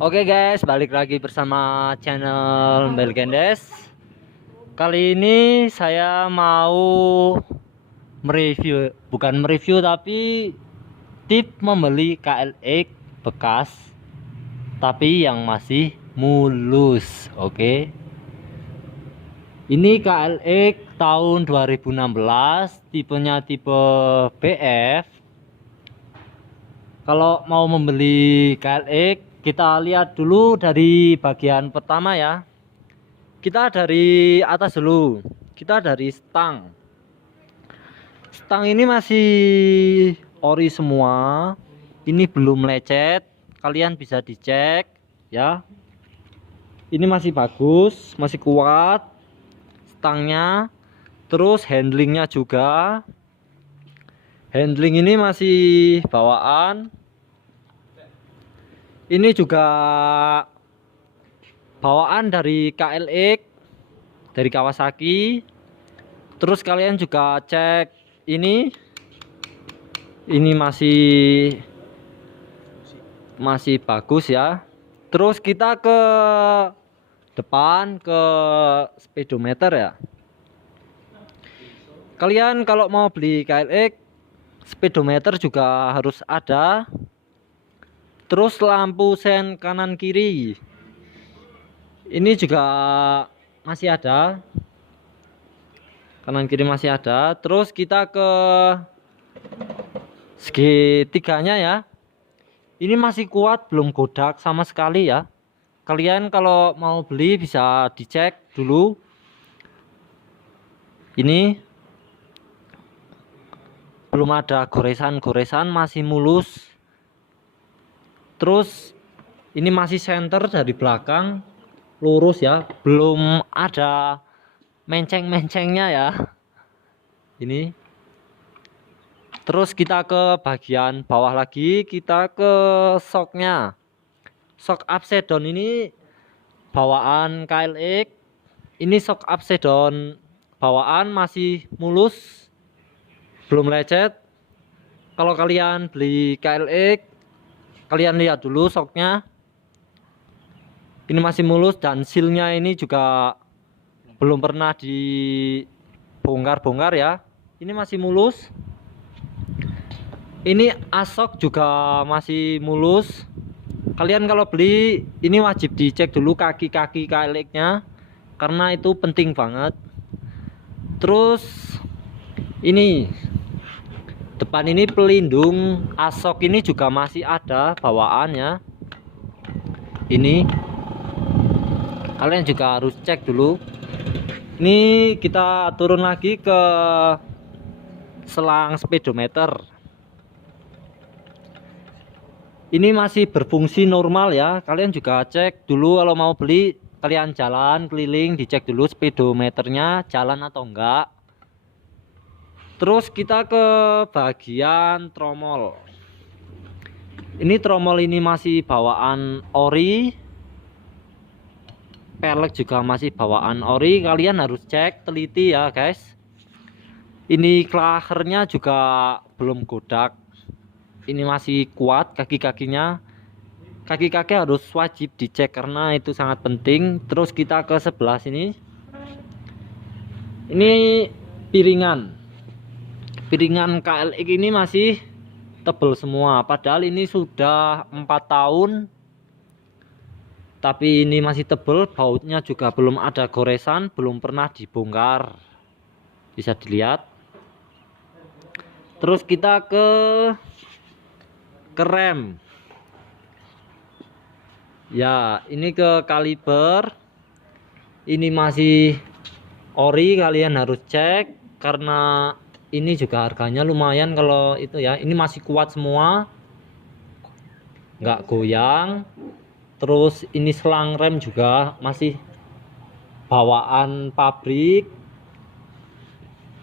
Oke guys, balik lagi bersama channel Belgendes. Kali ini saya mau bukan mereview tapi tip membeli KLX bekas tapi yang masih mulus. Oke. Ini KLX tahun 2016, tipenya tipe BF. Kalau mau membeli KLX, kita lihat dulu dari bagian pertama ya. Kita dari atas dulu. Kita dari stang. Stang ini masih ori semua. Ini belum lecet. Kalian bisa dicek ya. Ini masih bagus, masih kuat stangnya. Terus handlingnya juga. Handling ini masih bawaan. Ini juga bawaan dari KLX, dari Kawasaki. Terus kalian juga cek ini masih bagus ya. Terus kita ke depan ke speedometer ya. Kalian kalau mau beli KLX, speedometer juga harus ada. Terus lampu sen kanan kiri ini juga masih ada, kanan kiri masih ada. Terus kita ke segitiganya ya, ini masih kuat, belum godak sama sekali ya. Kalian kalau mau beli bisa dicek dulu. Ini belum ada goresan-goresan, masih mulus. Terus ini masih senter dari belakang lurus ya, belum ada menceng-mencengnya ya. Ini. Terus kita ke bagian bawah lagi, kita ke shocknya. Shock upside down ini bawaan KLX. Ini shock upside down bawaan masih mulus, belum lecet. Kalau kalian beli KLX, kalian lihat dulu shocknya. Ini masih mulus dan sealnya ini juga belum pernah dibongkar-bongkar ya. Ini masih mulus. Ini asok juga masih mulus. Kalian kalau beli ini wajib dicek dulu kaki-kaki KLX-nya karena itu penting banget. Terus ini depan ini pelindung asok ini juga masih ada bawaannya. Ini kalian juga harus cek dulu. Ini kita turun lagi ke selang speedometer. Ini masih berfungsi normal ya. Kalian juga cek dulu kalau mau beli. Kalian jalan keliling, dicek dulu speedometernya jalan atau enggak. Terus kita ke bagian tromol. Ini tromol ini masih bawaan ori. Pelek juga masih bawaan ori. Kalian harus cek teliti ya guys. Ini klahernya juga belum godak. Ini masih kuat kaki-kakinya. Kaki-kaki harus wajib dicek karena itu sangat penting. Terus kita ke sebelah sini. Ini piringan. Piringan KLX ini masih tebel semua, padahal ini sudah 4 tahun tapi ini masih tebel. Bautnya juga belum ada goresan, belum pernah dibongkar, bisa dilihat. Terus kita ke rem ya, ini ke kaliber. Ini masih ori, kalian harus cek karena ini juga harganya lumayan. Kalau itu ya, ini masih kuat semua, nggak goyang. Terus ini selang rem juga masih bawaan pabrik.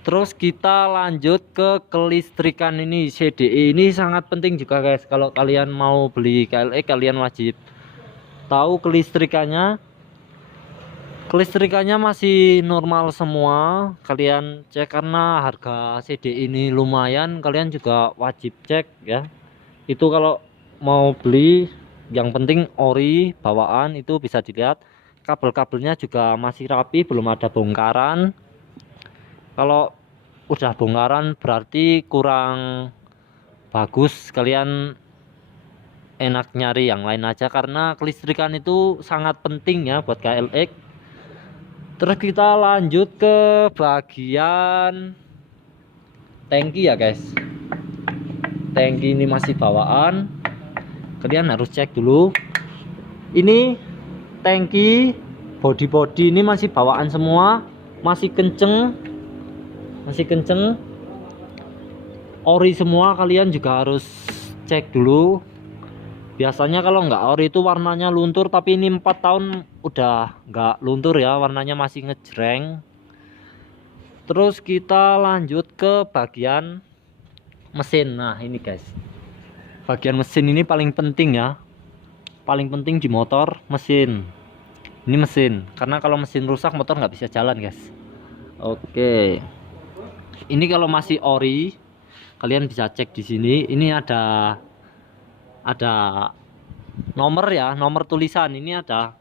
Terus kita lanjut ke kelistrikan. Ini CDI ini sangat penting juga guys. Kalau kalian mau beli KLX, kalian wajib tahu kelistrikannya. Kelistrikannya masih normal semua. Kalian cek karena harga CD ini lumayan. Kalian juga wajib cek ya. Itu kalau mau beli yang penting ori bawaan itu bisa dilihat. Kabel-kabelnya juga masih rapi, belum ada bongkaran. Kalau udah bongkaran berarti kurang bagus, kalian enak nyari yang lain aja, karena kelistrikan itu sangat penting ya buat KLX. Terus kita lanjut ke bagian tangki ya guys. Tangki ini masih bawaan, kalian harus cek dulu. Ini tangki body ini masih bawaan semua, masih kenceng, ori semua. Kalian juga harus cek dulu. Biasanya kalau nggak ori itu warnanya luntur, tapi ini 4 tahun udah nggak luntur ya, warnanya masih ngejreng. Terus kita lanjut ke bagian mesin. Nah ini guys, bagian mesin ini paling penting ya, paling penting di motor mesin. Ini mesin, karena kalau mesin rusak motor nggak bisa jalan guys. Oke, ini kalau masih ori kalian bisa cek di sini. Ini ada nomor ya, nomor tulisan. Ini ada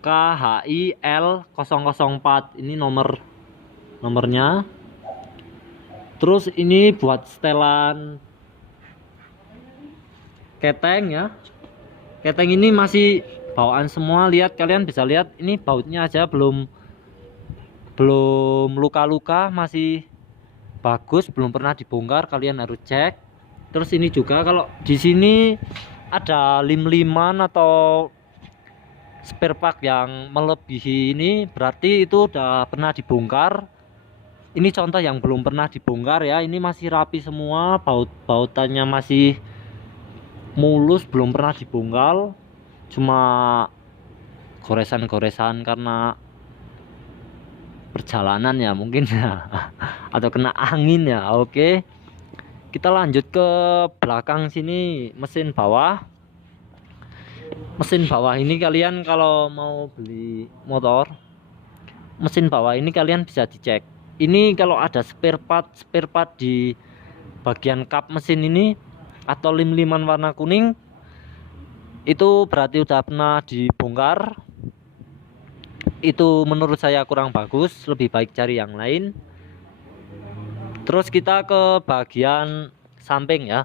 KHIL 004, ini nomornya. Terus ini buat setelan keteng ya, keteng ini masih bawaan semua. Lihat, kalian bisa lihat ini bautnya aja belum luka-luka, masih bagus, belum pernah dibongkar, kalian harus cek. Terus ini juga kalau di sini ada lim-liman atau spare part yang melebihi ini, berarti itu udah pernah dibongkar. Ini contoh yang belum pernah dibongkar ya, ini masih rapi semua, baut-bautannya masih mulus, belum pernah dibongkar, cuma goresan-goresan karena perjalanan ya mungkin ya atau kena angin ya. Oke, kita lanjut ke belakang sini, mesin bawah. Mesin bawah ini kalian kalau mau beli motor, mesin bawah ini kalian bisa dicek. Ini kalau ada spare part di bagian kap mesin ini atau lim-liman warna kuning, itu berarti udah pernah dibongkar. Itu menurut saya kurang bagus, lebih baik cari yang lain. Terus kita ke bagian samping ya,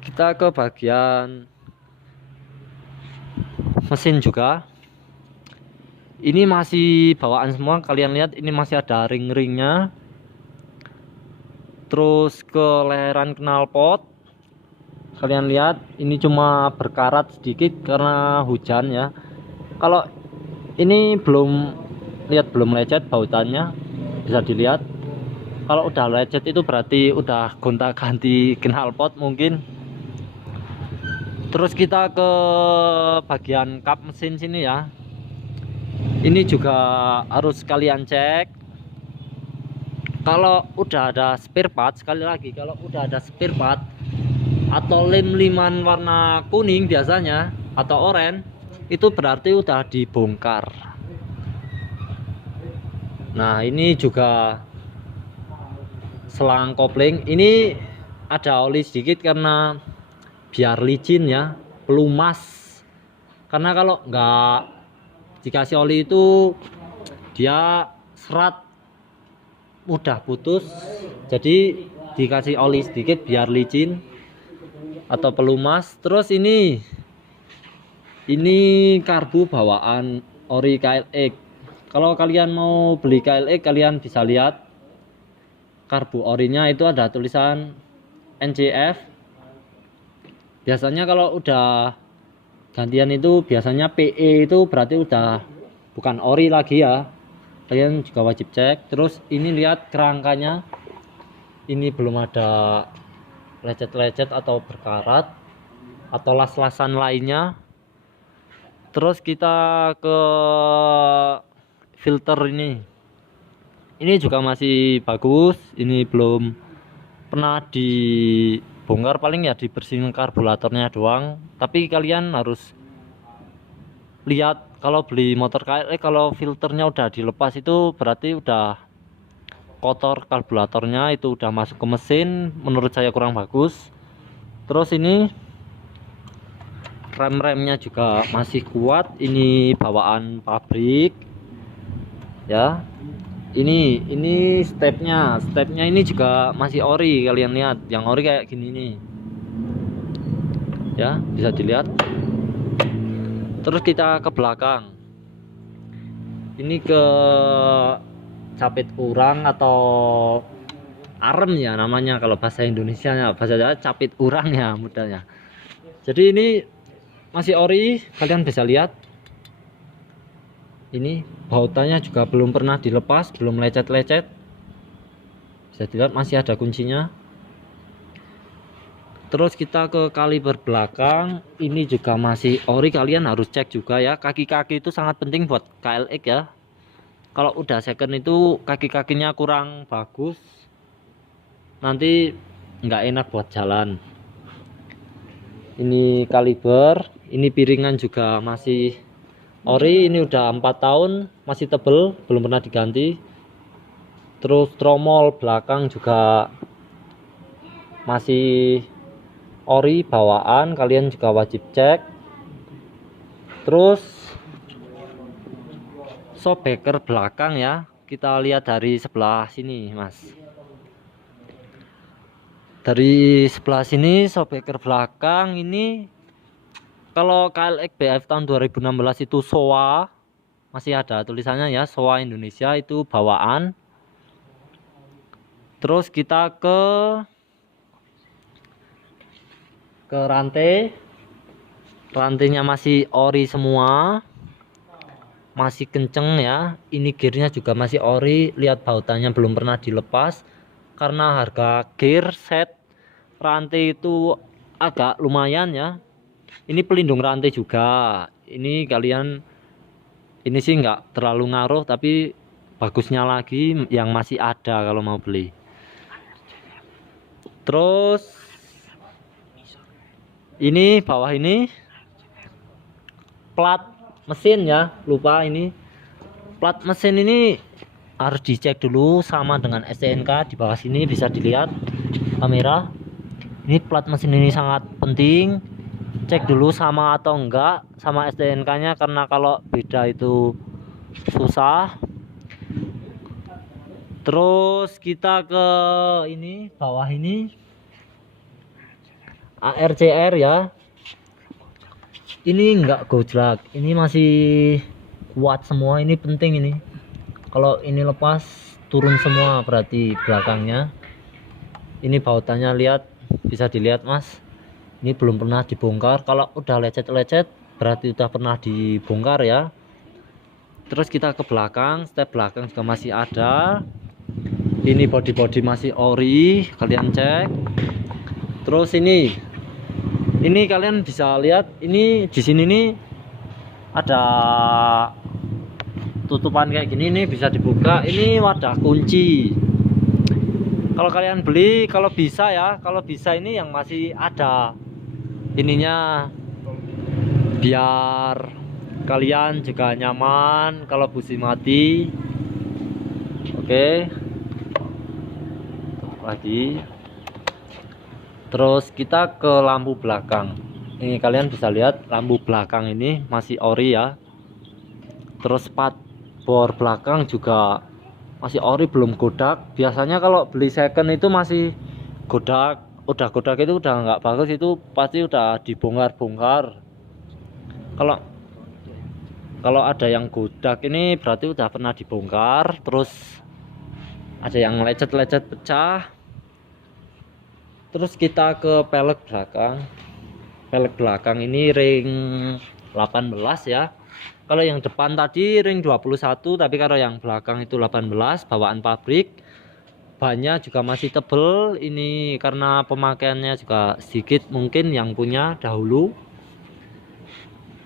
kita ke bagian mesin juga. Ini masih bawaan semua, kalian lihat ini masih ada ring-ringnya. Terus ke leheran knalpot, kalian lihat ini cuma berkarat sedikit karena hujan ya. Kalau ini belum lecet bautannya, bisa dilihat. Kalau udah lecet itu berarti udah gonta-ganti knalpot mungkin. Terus kita ke bagian kap mesin sini ya, ini juga harus kalian cek. Kalau udah ada spare part, sekali lagi kalau udah ada spare part atau lim-liman warna kuning biasanya atau oranye, itu berarti udah dibongkar. Nah ini juga selang kopling, ini ada oli sedikit karena biar licin ya, pelumas. Karena kalau nggak dikasih oli itu dia serat mudah putus, jadi dikasih oli sedikit biar licin atau pelumas. Terus ini karbu bawaan ori KLX. Kalau kalian mau beli KLX, kalian bisa lihat karbu orinya itu ada tulisan NCF. Biasanya kalau udah gantian itu biasanya PE, itu berarti udah bukan ori lagi ya, kalian juga wajib cek. Terus ini lihat kerangkanya, ini belum ada lecet-lecet atau berkarat atau las-lasan lainnya. Terus kita ke filter ini juga masih bagus, ini belum pernah dibongkar, paling ya dibersihin karburatornya doang. Tapi kalian harus lihat kalau beli motor KLX, kalau filternya udah dilepas itu berarti udah kotor karburatornya, itu udah masuk ke mesin, menurut saya kurang bagus. Terus ini rem-remnya juga masih kuat, ini bawaan pabrik ya. Ini stepnya ini juga masih ori, kalian lihat yang ori kayak gini nih ya, bisa dilihat. Terus kita ke belakang, ini ke capit urang atau arem ya namanya kalau bahasa Indonesia nya, bahasa Jawa capit urang ya mudahnya. Jadi ini masih ori, kalian bisa lihat. Ini bautanya juga belum pernah dilepas, belum lecet-lecet, bisa dilihat masih ada kuncinya. Terus kita ke kaliber belakang, ini juga masih ori, kalian harus cek juga ya. Kaki-kaki itu sangat penting buat KLX ya. Kalau udah second itu kaki-kakinya kurang bagus, nanti nggak enak buat jalan. Ini kaliber, ini piringan juga masih ori, ini udah 4 tahun, masih tebel, belum pernah diganti. Terus tromol belakang juga masih ori bawaan, kalian juga wajib cek. Terus shockbreaker belakang ya, kita lihat dari sebelah sini mas. Dari sebelah sini shockbreaker belakang ini, kalau KLX BF tahun 2016 itu SOA, masih ada tulisannya ya, SOA Indonesia, itu bawaan. Terus kita ke rantai, rantainya masih ori semua, masih kenceng ya. Ini gearnya juga masih ori, lihat bautannya belum pernah dilepas. Karena harga gear set rantai itu agak lumayan ya. Ini pelindung rantai juga. Ini kalian, ini sih nggak terlalu ngaruh, tapi bagusnya lagi yang masih ada kalau mau beli. Terus ini bawah ini plat mesin ya, lupa ini plat mesin ini harus dicek dulu sama dengan STNK. Di bawah sini bisa dilihat kamera. Ini plat mesin ini sangat penting, cek dulu sama atau enggak sama STNK nya, karena kalau beda itu susah. Terus kita ke ini bawah ini ARCR ya, ini enggak gojlak, ini masih kuat semua, ini penting ini. Kalau ini lepas turun semua berarti belakangnya. Ini bautannya lihat, bisa dilihat mas, ini belum pernah dibongkar. Kalau udah lecet-lecet berarti udah pernah dibongkar ya. Terus kita ke belakang, step belakang juga masih ada. Ini body masih ori, kalian cek. Terus ini kalian bisa lihat, ini di sini nih ada tutupan kayak gini nih, bisa dibuka. Ini wadah kunci. Kalau kalian beli, kalau bisa ya, kalau bisa ini yang masih ada ininya, biar kalian juga nyaman kalau busi mati. Oke, lagi. Terus kita ke lampu belakang. Ini kalian bisa lihat lampu belakang ini masih ori ya. Terus bor belakang juga masih ori, belum godak. Biasanya kalau beli second itu masih godak, udah godak itu udah nggak bagus, itu pasti udah dibongkar-bongkar. Kalau ada yang godak ini berarti udah pernah dibongkar. Terus ada yang lecet-lecet pecah. Terus kita ke pelek belakang. Pelek belakang ini ring 18 ya. Kalau yang depan tadi ring 21, tapi kalau yang belakang itu 18 bawaan pabrik. Bannya juga masih tebel, ini karena pemakaiannya juga sedikit mungkin yang punya dahulu.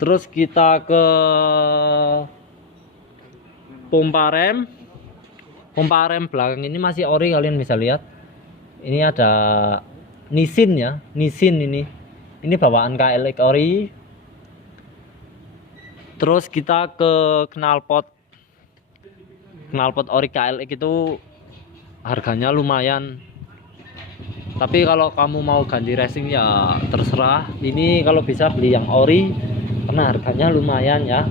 Terus kita ke pompa rem. Pompa rem belakang ini masih ori, kalian bisa lihat. Ini ada Nissin ya, Nissin ini. Ini bawaan KLX ori. Terus kita ke knalpot ori KLX itu harganya lumayan Tapi kalau kamu mau ganti racing ya terserah. Ini kalau bisa beli yang ori karena harganya lumayan ya.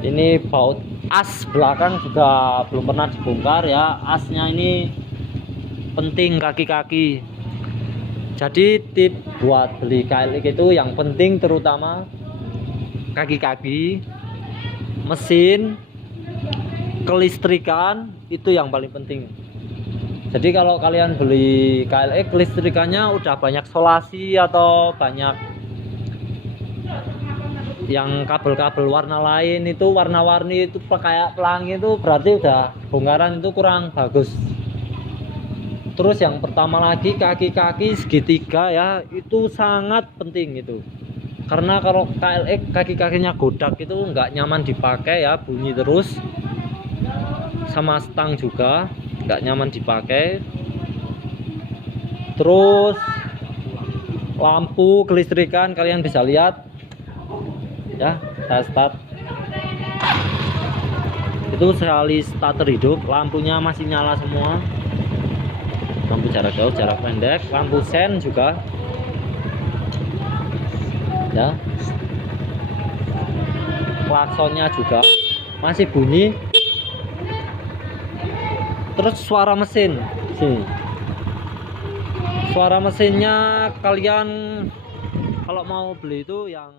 Ini baut as belakang juga belum pernah dibongkar ya. Asnya ini penting, kaki-kaki. Jadi tip buat beli KLX itu yang penting terutama kaki-kaki, mesin, kelistrikan, itu yang paling penting. Jadi kalau kalian beli KLX kelistrikannya udah banyak solasi atau banyak yang kabel-kabel warna lain itu warna-warni itu kayak pelangi, itu berarti udah bongkaran itu kurang bagus. Terus yang pertama lagi kaki-kaki segitiga ya, itu sangat penting itu. Karena kalau KLX kaki-kakinya godak itu nggak nyaman dipakai ya, bunyi terus. Sama stang juga nggak nyaman dipakai. Terus lampu kelistrikan kalian bisa lihat ya, saya start. Itu sekali starter hidup, lampunya masih nyala semua. Lampu jarak jauh, jarak pendek, lampu sen juga ya. Klaksonnya juga masih bunyi. Terus suara mesin sini, suara mesinnya kalian kalau mau beli itu yang